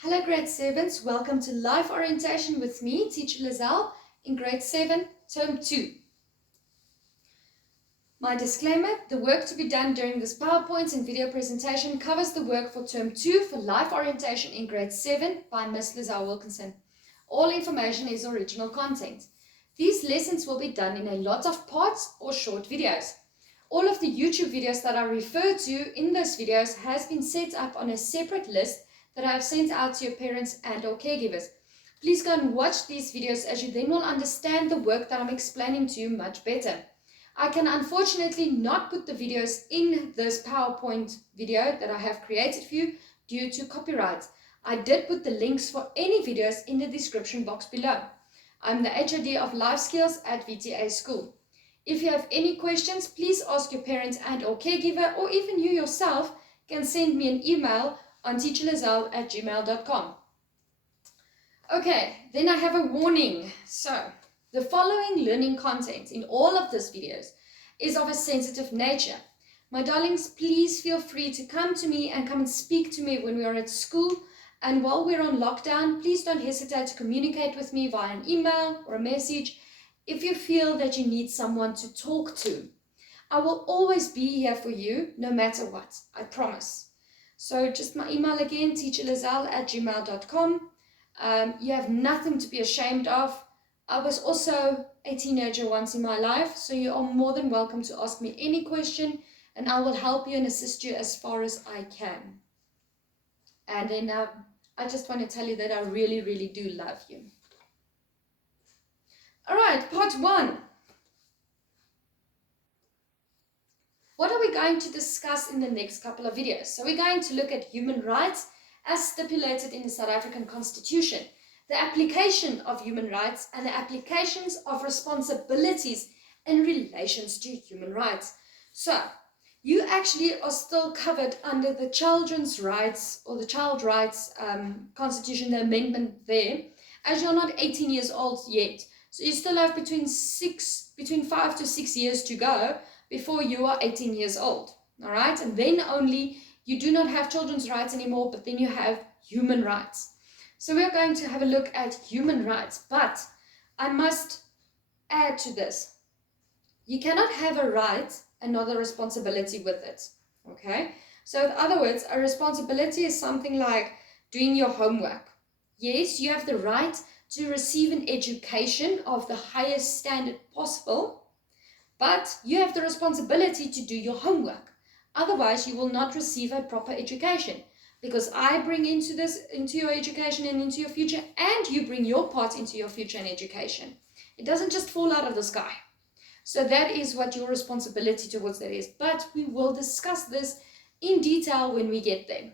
Hello grade 7s, welcome to Life Orientation with me, Teacher Lizelle, in grade 7, term 2. My disclaimer, the work to be done during this PowerPoint and video presentation covers the work for term 2 for Life Orientation in grade 7 by Miss Lizelle Wilkinson. All information is original content. These lessons will be done in a lot of parts or short videos. All of the YouTube videos that I refer to in those videos has been set up on a separate list that I have sent out to your parents and or caregivers. Please go and watch these videos as you then will understand the work that I'm explaining to you much better. I can unfortunately not put the videos in this PowerPoint video that I have created for you due to copyright. I did put the links for any videos in the description box below. I'm the HOD of Life Skills at VTA School. If you have any questions, please ask your parent and or caregiver, or even you yourself can send me an email on teacherlizelle@gmail.com. Okay, then I have a warning. So, the following learning content in all of these videos is of a sensitive nature. My darlings, please feel free to come to me and come and speak to me when we are at school. And while we're on lockdown, please don't hesitate to communicate with me via an email or a message if you feel that you need someone to talk to. I will always be here for you no matter what, I promise. So just my email again, teacherlizelle@gmail.com. You have nothing to be ashamed of. I was also a teenager once in my life, so you are more than welcome to ask me any question and I will help you and assist you as far as I can. And then I just want to tell you that I really, really do love you. All right, part 1. What are we going to discuss in the next couple of videos? So we're going to look at human rights as stipulated in the South African Constitution, the application of human rights and the applications of responsibilities in relations to human rights. So you actually are still covered under the Children's Rights or the Child Rights Constitution, the amendment there, as you're not 18 years old yet. So you still have between 5 to 6 years to go before you are 18 years old, all right? And then only you do not have children's rights anymore, but then you have human rights. So we are going to have a look at human rights, but I must add to this. You cannot have a right and not a responsibility with it, okay? So in other words, a responsibility is something like doing your homework. Yes, you have the right to receive an education of the highest standard possible, but you have the responsibility to do your homework. Otherwise, you will not receive a proper education, because I bring into your education and into your future, and you bring your part into your future and education. It doesn't just fall out of the sky. So that is what your responsibility towards that is. But we will discuss this in detail when we get there.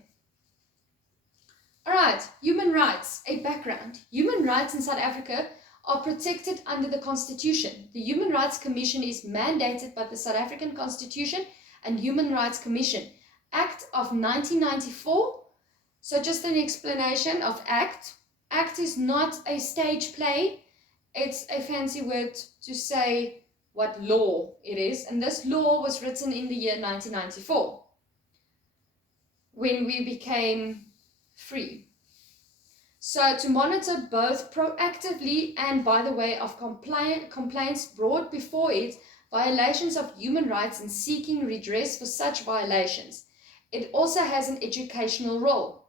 All right, human rights, a background. Human rights in South Africa are protected under the Constitution. The Human Rights Commission is mandated by the South African Constitution and Human Rights Commission, Act of 1994. So just an explanation of Act. Act is not a stage play. It's a fancy word to say what law it is. And this law was written in the year 1994, when we became free. So to monitor both proactively and by the way of complaints brought before it, violations of human rights and seeking redress for such violations. It also has an educational role.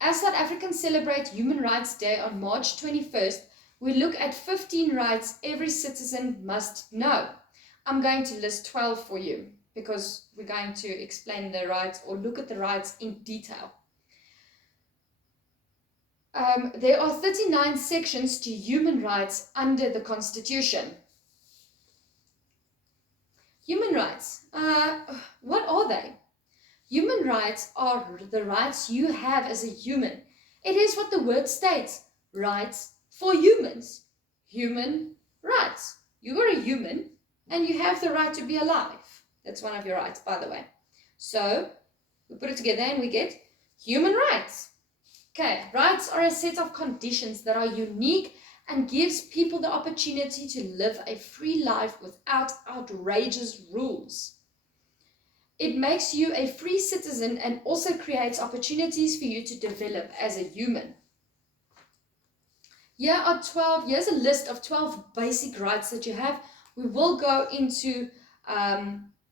As South Africans celebrate Human Rights Day on March 21st, we look at 15 rights every citizen must know. I'm going to list 12 for you because we're going to explain the rights or look at the rights in detail. There are 39 sections to human rights under the Constitution. Human rights, what are they? Human rights are the rights you have as a human. It is what the word states, rights for humans. Human rights. You are a human and you have the right to be alive. That's one of your rights, by the way. So we put it together and we get human rights. Okay, rights are a set of conditions that are unique and gives people the opportunity to live a free life without outrageous rules. It makes you a free citizen and also creates opportunities for you to develop as a human. Here's a list of 12 basic rights that you have. We will go into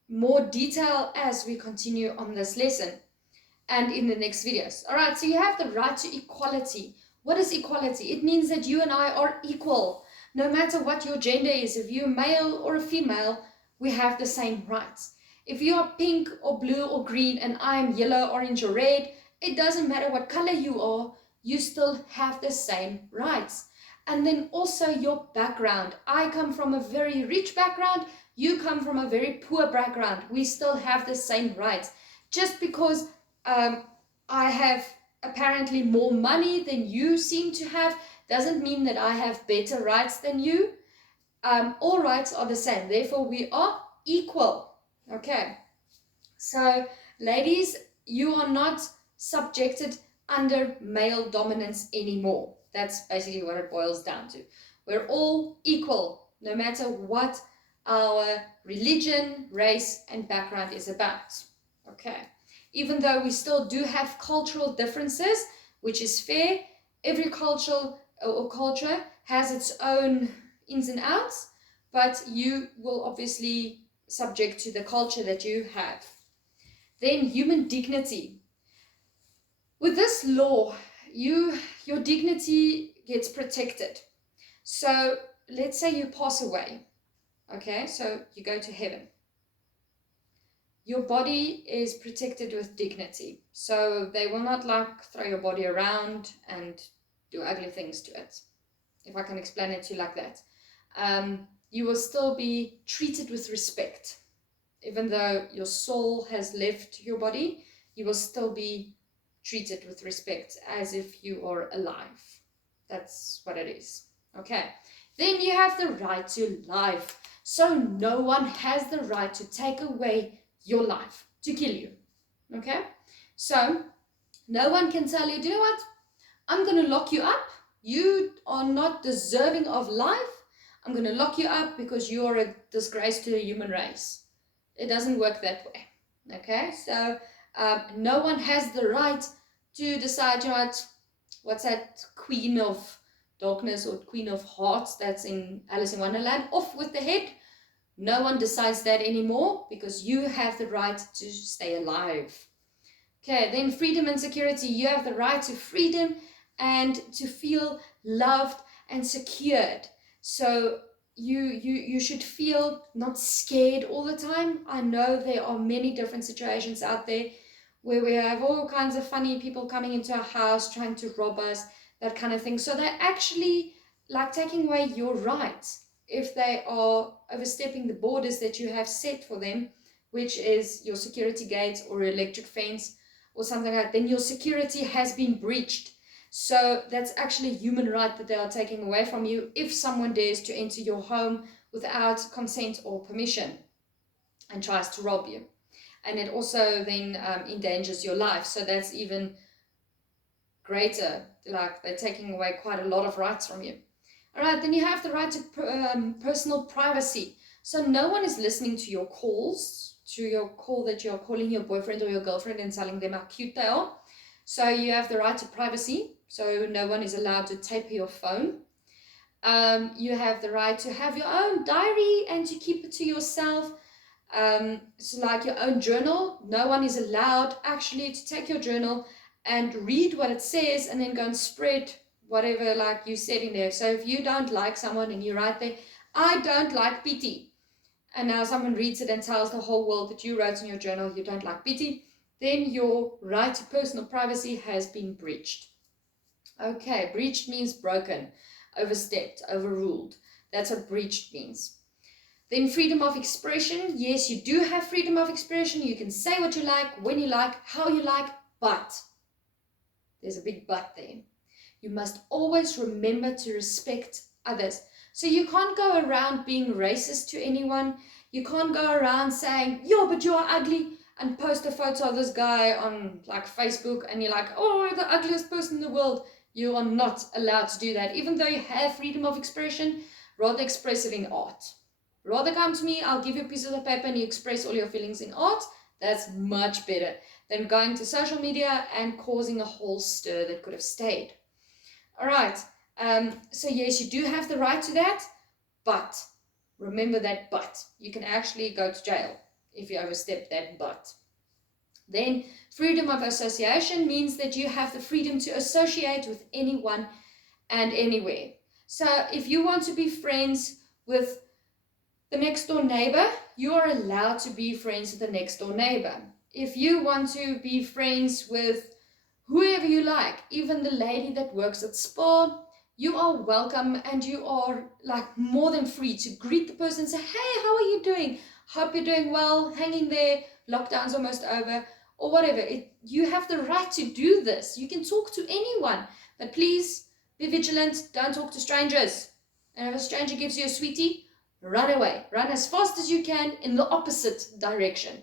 more detail as we continue on this lesson and in the next videos. All right, so you have the right to equality. What is equality? It means that you and I are equal. No matter what your gender is, if you're a male or a female, we have the same rights. If you are pink or blue or green and I am yellow, orange or red, it doesn't matter what color you are, you still have the same rights. And then also your background. I come from a very rich background, you come from a very poor background. We still have the same rights. Just because I have apparently more money than you seem to have doesn't mean that I have better rights than you. All rights are the same, therefore we are equal. Okay, so ladies, you are not subjected under male dominance anymore. That's basically what it boils down to. We're all equal, no matter what our religion, race, and background is about. Okay, even though we still do have cultural differences, which is fair, every culture has its own ins and outs, but you will obviously subject to the culture that you have. Then human dignity. With this law, your dignity gets protected. So let's say you pass away, okay, so you go to heaven. Your body is protected with dignity, so they will not like throw your body around and do ugly things to it, if I can explain it to you like that. You will still be treated with respect. Even though your soul has left your body, you will still be treated with respect as if you are alive. That's what it is. Okay. Then you have the right to life. So no one has the right to take away your life, to kill you. Okay. So no one can tell you, do you know what? I'm going to lock you up. You are not deserving of life. I'm going to lock you up because you are a disgrace to the human race. It doesn't work that way. Okay, so no one has the right to decide, you know what's that Queen of Darkness or Queen of Hearts that's in Alice in Wonderland, off with the head. No one decides that anymore because you have the right to stay alive. Okay, then freedom and security. You have the right to freedom and to feel loved and secured. So you should feel not scared all the time. I know there are many different situations out there where we have all kinds of funny people coming into our house trying to rob us, that kind of thing. So they're actually like taking away your rights if they are overstepping the borders that you have set for them, which is your security gate or electric fence or something like that. Then your security has been breached. So that's actually a human right that they are taking away from you if someone dares to enter your home without consent or permission and tries to rob you. And it also then endangers your life. So that's even greater. Like they're taking away quite a lot of rights from you. All right, then you have the right to personal privacy. So no one is listening to your calls, to your call that you're calling your boyfriend or your girlfriend and telling them how cute they are. So you have the right to privacy. So no one is allowed to tape your phone. You have the right to have your own diary and to keep it to yourself. So like your own journal. No one is allowed actually to take your journal and read what it says and then go and spread whatever like you said in there. So if you don't like someone and you write there, I don't like pity, and now someone reads it and tells the whole world that you wrote in your journal you don't like pity, then your right to personal privacy has been breached. Okay, breached means broken, overstepped, overruled. That's what breached means. Then freedom of expression. Yes, you do have freedom of expression. You can say what you like, when you like, how you like, but there's a big but there. You must always remember to respect others. So you can't go around being racist to anyone. You can't go around saying, yo, but you are ugly, and post a photo of this guy on like Facebook and you're like, oh, the ugliest person in the world. You are not allowed to do that. Even though you have freedom of expression, rather express it in art. Rather come to me, I'll give you pieces of paper and you express all your feelings in art That's much better than going to social media and causing a whole stir that could have stayed. All right. So yes, you do have the right to that, but remember that but. You can actually go to jail if you overstep that but. Then freedom of association means that you have the freedom to associate with anyone and anywhere. So if you want to be friends with the next door neighbor, you are allowed to be friends with the next door neighbor. If you want to be friends with whoever you like, even the lady that works at spa, you are welcome, and you are like more than free to greet the person and say, hey, how are you doing? Hope you're doing well, hang in there, lockdown's almost over, or whatever. You have the right to do this. You can talk to anyone, but please be vigilant. Don't talk to strangers. And if a stranger gives you a sweetie, run away. Run as fast as you can in the opposite direction.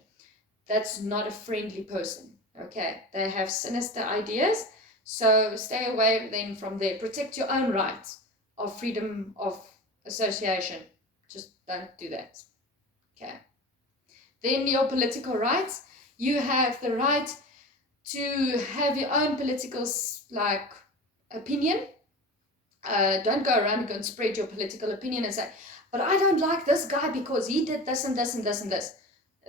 That's not a friendly person. Okay, they have sinister ideas, so stay away then from there. Protect your own rights of freedom of association. Just don't do that. Okay. Then your political rights. You have the right to have your own political opinion. Don't go around and go and spread your political opinion and say, but I don't like this guy because he did this and this and this and this.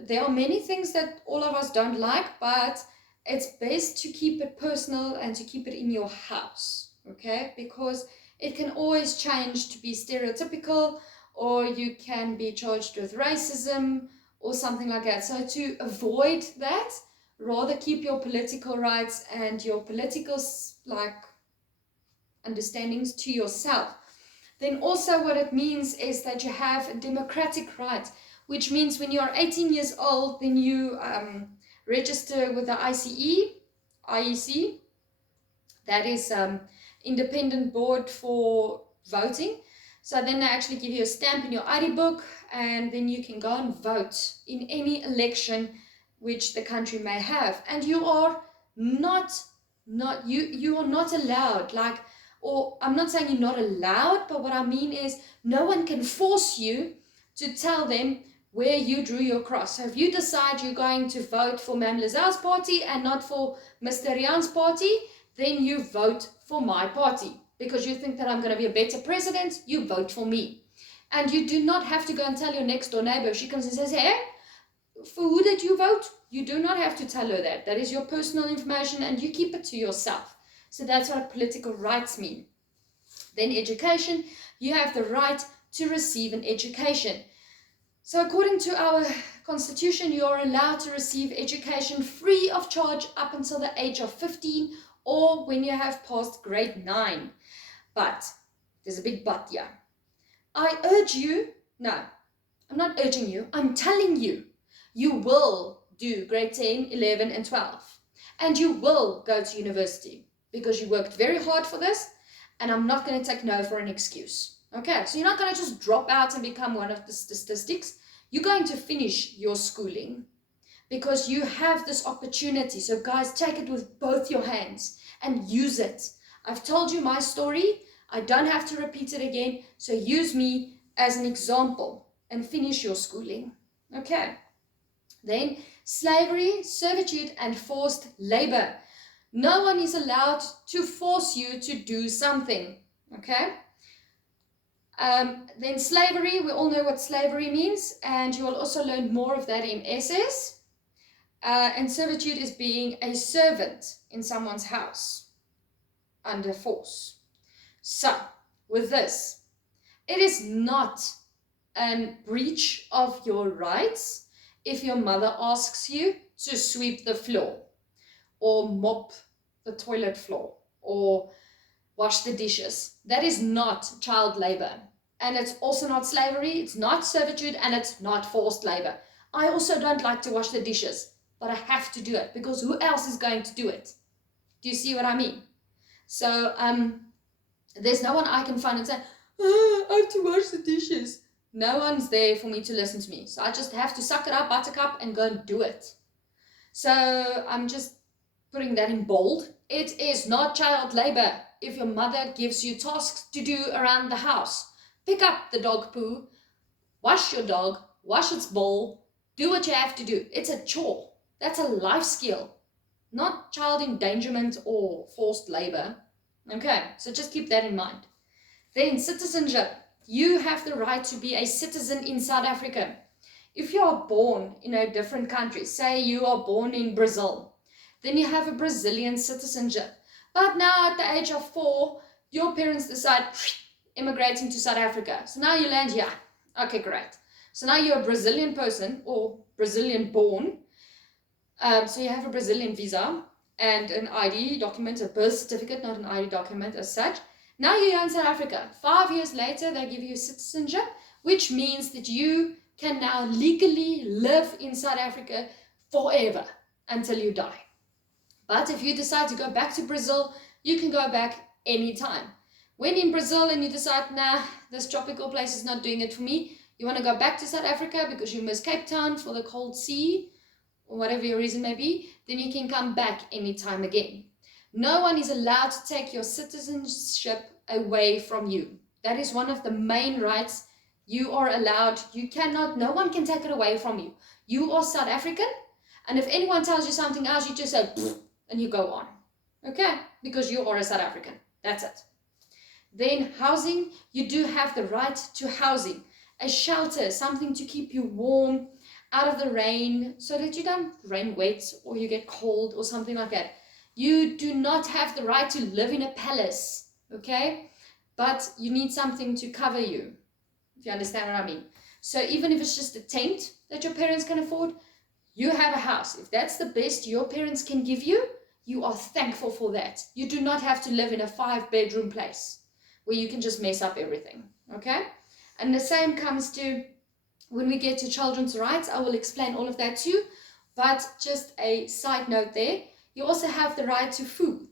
There are many things that all of us don't like, but it's best to keep it personal and to keep it in your house, okay? Because it can always change to be stereotypical, or you can be charged with racism or something like that. So to avoid that, rather keep your political rights and your political understandings to yourself. Then also what it means is that you have a democratic right, which means when you are 18 years old, then you register with the IEC, that is independent board for voting. So then they actually give you a stamp in your ID book, and then you can go and vote in any election which the country may have. And you are not allowed, or I'm not saying you're not allowed, but what I mean is no one can force you to tell them where you drew your cross. So if you decide you're going to vote for Ma'am Lizelle's party and not for Mr. Rian's party, then you vote for my party. Because you think that I'm going to be a better president, you vote for me. And you do not have to go and tell your next door neighbor. She comes and says, hey, for who did you vote? You do not have to tell her that. That is your personal information and you keep it to yourself. So that's what political rights mean. Then education, you have the right to receive an education. So according to our constitution, you are allowed to receive education free of charge up until the age of 15 or when you have passed grade 9. But there's a big but here. I urge you, no, I'm not urging you, I'm telling you, you will do grade 10, 11 and 12. And you will go to university because you worked very hard for this, and I'm not going to take no for an excuse. Okay, so you're not going to just drop out and become one of the statistics. You're going to finish your schooling because you have this opportunity. So guys, take it with both your hands and use it. I've told you my story. I don't have to repeat it again. So use me as an example and finish your schooling. Okay. Then slavery, servitude, and forced labor. No one is allowed to force you to do something. Okay. Then slavery, we all know what slavery means, and you will also learn more of that in essays. And servitude is being a servant in someone's house under force. So, with this, it is not a breach of your rights if your mother asks you to sweep the floor or mop the toilet floor or wash the dishes. That is not child labor. And it's also not slavery, it's not servitude, and it's not forced labor. I also don't like to wash the dishes, but I have to do it because who else is going to do it? Do you see what I mean? So there's no one I can find and say, oh, I have to wash the dishes. No one's there for me to listen to me. So I just have to suck it up, buttercup, and go and do it. So I'm just putting that in bold. It is not child labor if your mother gives you tasks to do around the house. Pick up the dog poo, wash your dog, wash its bowl, do what you have to do. It's a chore. That's a life skill, not child endangerment or forced labor. Okay, so just keep that in mind. Then citizenship. You have the right to be a citizen in South Africa. If you are born in a different country, say you are born in Brazil, then you have a Brazilian citizenship. But now at the age of 4, your parents decide immigrating to South Africa. So now you land here. Okay, great. So now you're a Brazilian person or Brazilian born. So you have a Brazilian visa and an ID document, a birth certificate, not an ID document as such. Now you're in South Africa. 5 years later, they give you citizenship, which means that you can now legally live in South Africa forever until you die. But if you decide to go back to Brazil, you can go back anytime. When in Brazil and you decide, nah, this tropical place is not doing it for me, you want to go back to South Africa because you miss Cape Town for the cold sea, or whatever your reason may be, then you can come back anytime again. No one is allowed to take your citizenship away from you. That is one of the main rights you are allowed. You cannot, no one can take it away from you. You are South African, and if anyone tells you something else, you just say, and you go on. Okay? Because you are a South African. That's it. Then housing, you do have the right to housing. A shelter, something to keep you warm out of the rain so that you don't rain wet or you get cold or something like that. You do not have the right to live in a palace, okay? But you need something to cover you, if you understand what I mean. So even if it's just a tent that your parents can afford, you have a house. If that's the best your parents can give you, you are thankful for that. You do not have to live in a 5-bedroom place where you can just mess up everything, okay? And the same comes to when we get to children's rights. I will explain all of that too, but just a side note there. You also have the right to food.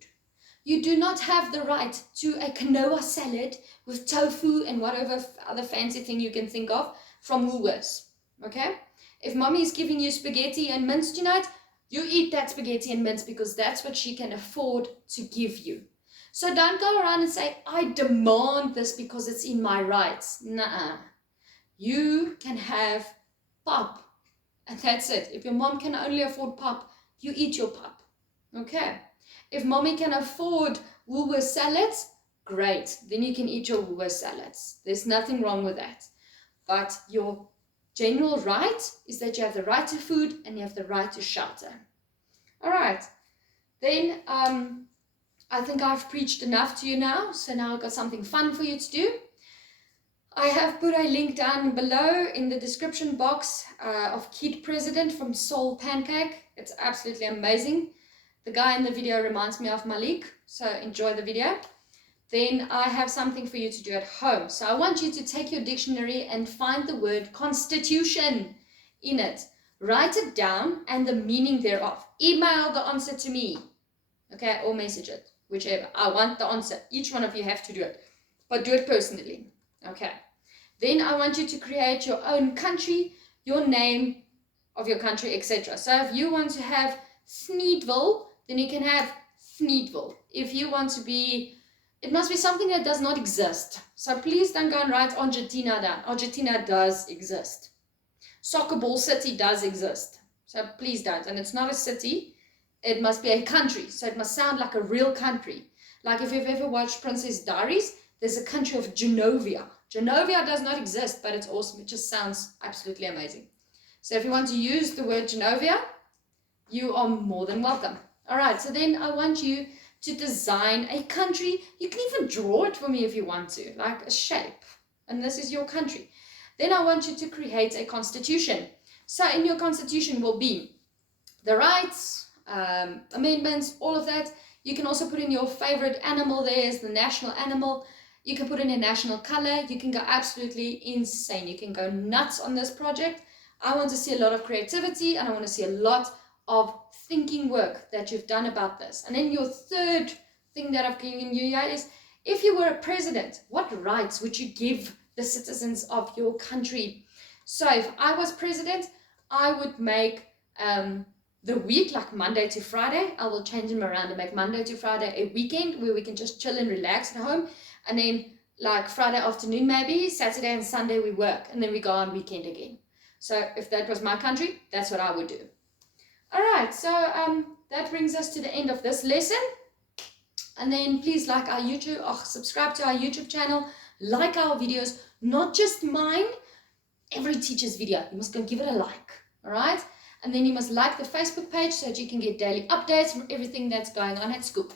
You do not have the right to a quinoa salad with tofu and whatever other fancy thing you can think of from Woolworths, okay? If mommy is giving you spaghetti and mince tonight, you eat that spaghetti and mince because that's what she can afford to give you. So don't go around and say, I demand this because it's in my rights. Nuh-uh. You can have pop, and that's it. If your mom can only afford pop, you eat your pop. Okay. If mommy can afford Woolworth salads, great. Then you can eat your Woolworth salads. There's nothing wrong with that. But your general right is that you have the right to food and you have the right to shelter. All right. Then I think I've preached enough to you now. So now I've got something fun for you to do. I have put a link down below in the description box of Kid President from Soul Pancake. It's absolutely amazing. The guy in the video reminds me of Malik, so enjoy the video. Then I have something for you to do at home. So I want you to take your dictionary and find the word constitution in it. Write it down and the meaning thereof. Email the answer to me, okay, or message it, whichever. I want the answer. Each one of you have to do it, but do it personally, okay. Then I want you to create your own country, your name of your country, etc. So if you want to have Sneedville, then you can have Sneedville. If you want to be, it must be something that does not exist. So please don't go and write Argentina down. Argentina does exist. Soccer Ball City does exist. So please don't. And it's not a city. It must be a country. So it must sound like a real country. Like if you've ever watched Princess Diaries, there's a country of Genovia. Genovia does not exist, but it's awesome. It just sounds absolutely amazing. So if you want to use the word Genovia, you are more than welcome. All right, so then I want you to design a country. You can even draw it for me if you want to, like a shape. And this is your country. Then I want you to create a constitution. So in your constitution will be the rights, amendments, all of that. You can also put in your favorite animal there as the national animal. You can put in a national color. You can go absolutely insane. You can go nuts on this project. I want to see a lot of creativity and I want to see a lot of thinking work that you've done about this. And then your third thing that I've given you here is, if you were a president, what rights would you give the citizens of your country? So if I was president, I would make the week like Monday to Friday. I will change them around and make Monday to Friday a weekend where we can just chill and relax at home. And then like Friday afternoon maybe, Saturday and Sunday we work. And then we go on weekend again. So if that was my country, that's what I would do. Alright, so that brings us to the end of this lesson. And then please like our YouTube, or subscribe to our YouTube channel, like our videos, not just mine, every teacher's video. You must go give it a like, alright? And then you must like the Facebook page so that you can get daily updates from everything that's going on at school.